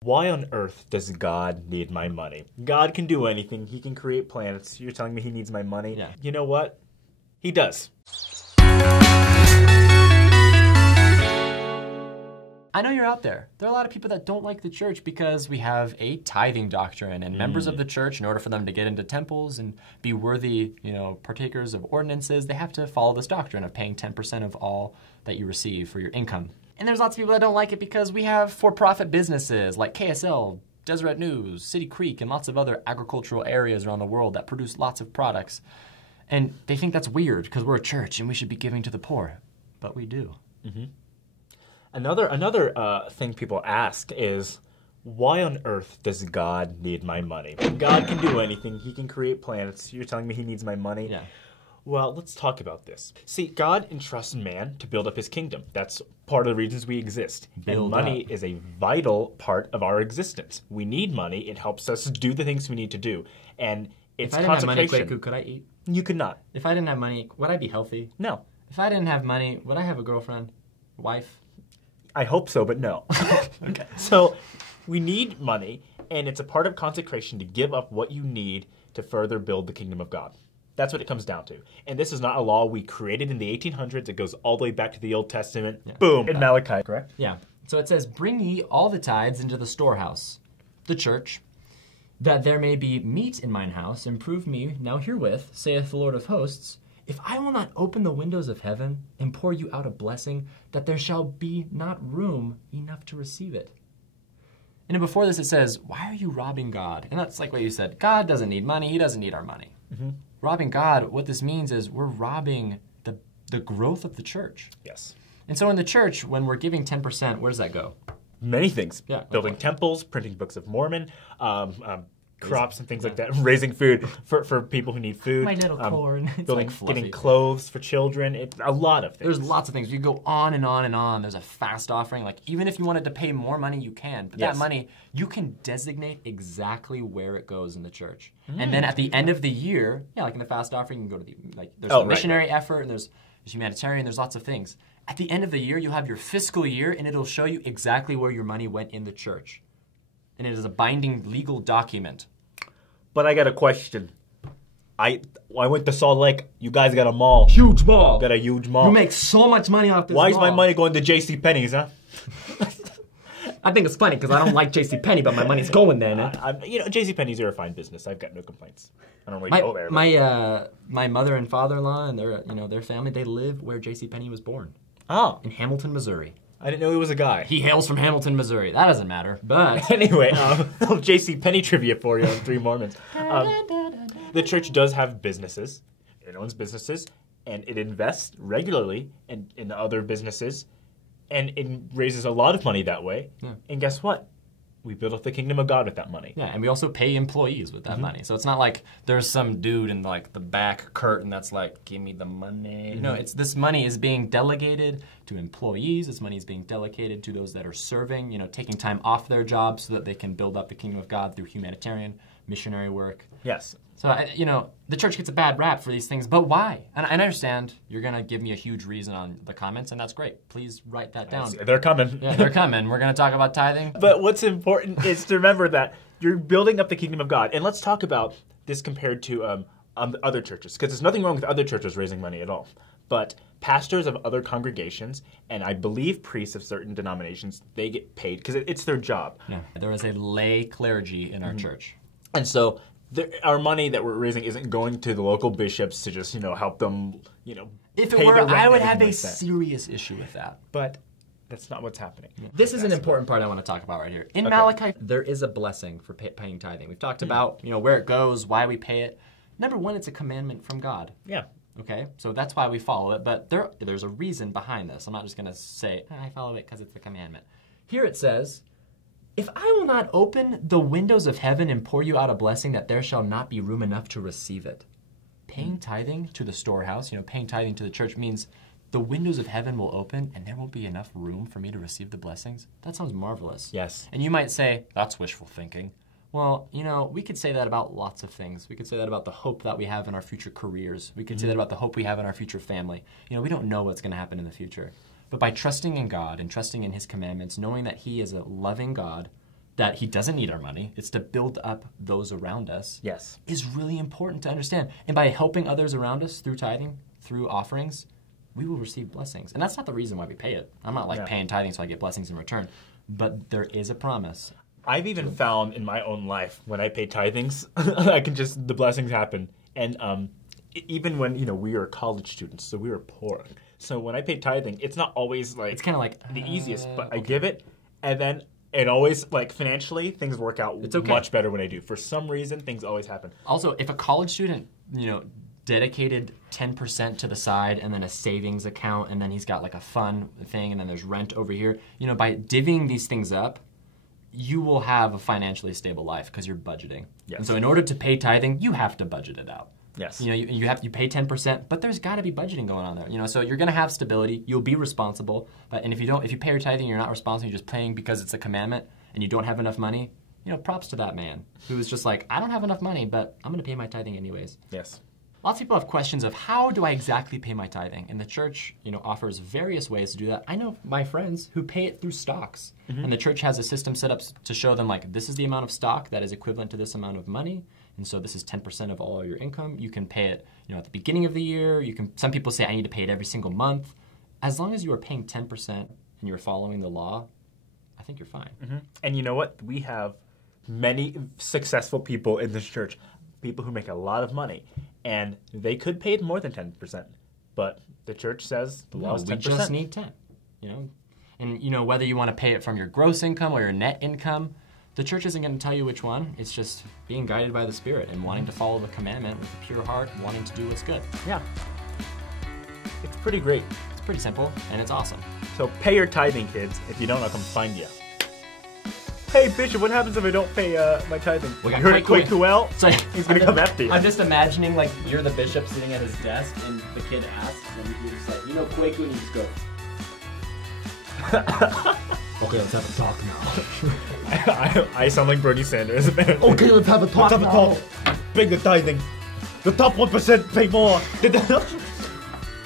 Why on earth does God need my money? God can do anything. He can create planets. You're telling me he needs my money? Yeah. You know what? He does. I know you're out there. There are a lot of people that don't like the church because we have a tithing doctrine, and members of the church, in order for them to get into temples and be worthy, partakers of ordinances, they have to follow this doctrine of paying 10% of all that you receive for your income. And there's lots of people that don't like it because we have for-profit businesses like KSL, Deseret News, City Creek, and lots of other agricultural areas around the world that produce lots of products. And they think that's weird because we're a church and we should be giving to the poor. But we do. Mm-hmm. Another thing people ask is, why on earth does God need my money? God can do anything. He can create planets. You're telling me he needs my money? Yeah. Well, let's talk about this. See, God entrusts man to build up his kingdom. That's part of the reasons we exist. And money is a vital part of our existence. We need money. It helps us do the things we need to do. And it's if I didn't consecration. Have money, could I eat? You could not. If I didn't have money, would I be healthy? No. If I didn't have money, would I have a girlfriend? Wife? I hope so, but no. Okay. So we need money, and it's a part of consecration to give up what you need to further build the kingdom of God. That's what it comes down to. And this is not a law we created in the 1800s. It goes all the way back to the Old Testament. Yeah. Boom. In Malachi, correct? Yeah. So it says, bring ye all the tithes into the storehouse, the church, that there may be meat in mine house, and prove me now herewith, saith the Lord of hosts, if I will not open the windows of heaven and pour you out a blessing, that there shall be not room enough to receive it. And then before this it says, why are you robbing God? And that's like what you said. God doesn't need money. He doesn't need our money. Mm-hmm. Robbing God, what this means is we're robbing the growth of the church. Yes. And so in the church, when we're giving 10%, where does that go? Many things. Yeah. Building temples, printing books of Mormon, crops and things like that, raising food for people who need food. My little corn. Building, getting clothes for children. A lot of things. There's lots of things. You go on and on and on. There's a fast offering. Like, even if you wanted to pay more money, you can. But that money, you can designate exactly where it goes in the church. And then at the end of the year, like in the fast offering, you can go to there's the missionary effort, and there's humanitarian, there's lots of things. At the end of the year, you'll have your fiscal year, and it'll show you exactly where your money went in the church. And it is a binding legal document. But I got a question. I went to Salt Lake. You guys got a mall. Huge mall. Got a huge mall. You make so much money off this Why mall. is my money going to JCPenney's, huh? I think it's funny because I don't like JCPenney, but my money's going there, man. JCPenney's are a fine business. I've got no complaints. I don't really go there. My mother and father-in-law and their family, they live where JCPenney was born. Oh. In Hamilton, Missouri. I didn't know he was a guy. He hails from Hamilton, Missouri. That doesn't matter, but... Anyway, JCPenney trivia for you on 3 Mormons. The church does have businesses. It owns businesses, and it invests regularly in other businesses, and it raises a lot of money that way. Yeah. And guess what? We build up the kingdom of God with that money. Yeah, and we also pay employees with that money. So it's not like there's some dude in the back curtain that's like, give me the money. Mm-hmm. No, this money is being delegated to employees. This money is being delegated to those that are serving, taking time off their jobs so that they can build up the kingdom of God through humanitarian, missionary work. Yes. So, the church gets a bad rap for these things, but why? And I understand you're going to give me a huge reason on the comments, and that's great. Please write that down. They're coming. Yeah, they're coming. We're going to talk about tithing. But what's important is to remember that you're building up the kingdom of God. And let's talk about this compared to other churches, because there's nothing wrong with other churches raising money at all. But pastors of other congregations, and I believe priests of certain denominations, they get paid because it's their job. Yeah. There is a lay clergy in our church. And so... our money that we're raising isn't going to the local bishops to just, help them, If it pay were, their rent I would have like a serious issue with that. But that's not what's happening. Yeah. This is an important part I want to talk about right here. In Malachi, there is a blessing for paying tithing. We've talked about, where it goes, why we pay it. Number one, it's a commandment from God. Yeah. Okay? So that's why we follow it. But there's a reason behind this. I'm not just going to say, I follow it because it's a commandment. Here it says... if I will not open the windows of heaven and pour you out a blessing, that there shall not be room enough to receive it. Paying tithing to the storehouse, paying tithing to the church means the windows of heaven will open and there won't be enough room for me to receive the blessings. That sounds marvelous. Yes. And you might say, that's wishful thinking. Well, we could say that about lots of things. We could say that about the hope that we have in our future careers. We could say that about the hope we have in our future family. We don't know what's going to happen in the future. But by trusting in God and trusting in His commandments, knowing that He is a loving God that he doesn't need our money. It's to build up those around us. Yes. Is really important to understand. And by helping others around us through tithing, through offerings, we will receive blessings. And that's not the reason why we pay it. I'm not like paying tithing so I get blessings in return. But there is a promise. I've even found in my own life when I pay tithings, I can just, the blessings happen. And even when, we were college students, so we were poor. So when I pay tithing, it's not always like it's kind of like the easiest, but I give it, and then it always, like, financially, things work out much better when I do. For some reason, things always happen. Also, if a college student, dedicated 10% to the side and then a savings account, and then he's got like a fun thing, and then there's rent over here, by divvying these things up, you will have a financially stable life because you're budgeting. Yes. And so in order to pay tithing, you have to budget it out. Yes. You pay 10%, but there's got to be budgeting going on there. So you're going to have stability. You'll be responsible. And if you pay your tithing, you're not responsible. You're just paying because it's a commandment, and you don't have enough money. Props to that man who was just like, I don't have enough money, but I'm going to pay my tithing anyways. Yes. Lots of people have questions of how do I exactly pay my tithing, and the church, offers various ways to do that. I know my friends who pay it through stocks, and the church has a system set up to show them like this is the amount of stock that is equivalent to this amount of money. And so this is 10% of all your income. You can pay it, at the beginning of the year. Some people say I need to pay it every single month. As long as you are paying 10% and you're following the law, I think you're fine. Mm-hmm. And you know what? We have many successful people in this church, people who make a lot of money, and they could pay more than 10%. But the church says the law is 10%. We just need 10. And whether you want to pay it from your gross income or your net income, the church isn't going to tell you which one. It's just being guided by the Spirit and wanting to follow the commandment with a pure heart, wanting to do what's good. Yeah. It's pretty great. It's pretty simple, and it's awesome. So pay your tithing, kids. If you don't, I'll come find you. Hey, Bishop, what happens if I don't pay my tithing? We got you heard Quakuel? So he's going to come after you. I'm just imagining, like, you're the bishop sitting at his desk, and the kid asks, and you're just like, Quaku, and you just go... Okay, let's have a talk now. I sound like Bernie Sanders. Okay, let's have a talk now. Pay the tithing. The top 1% pay more.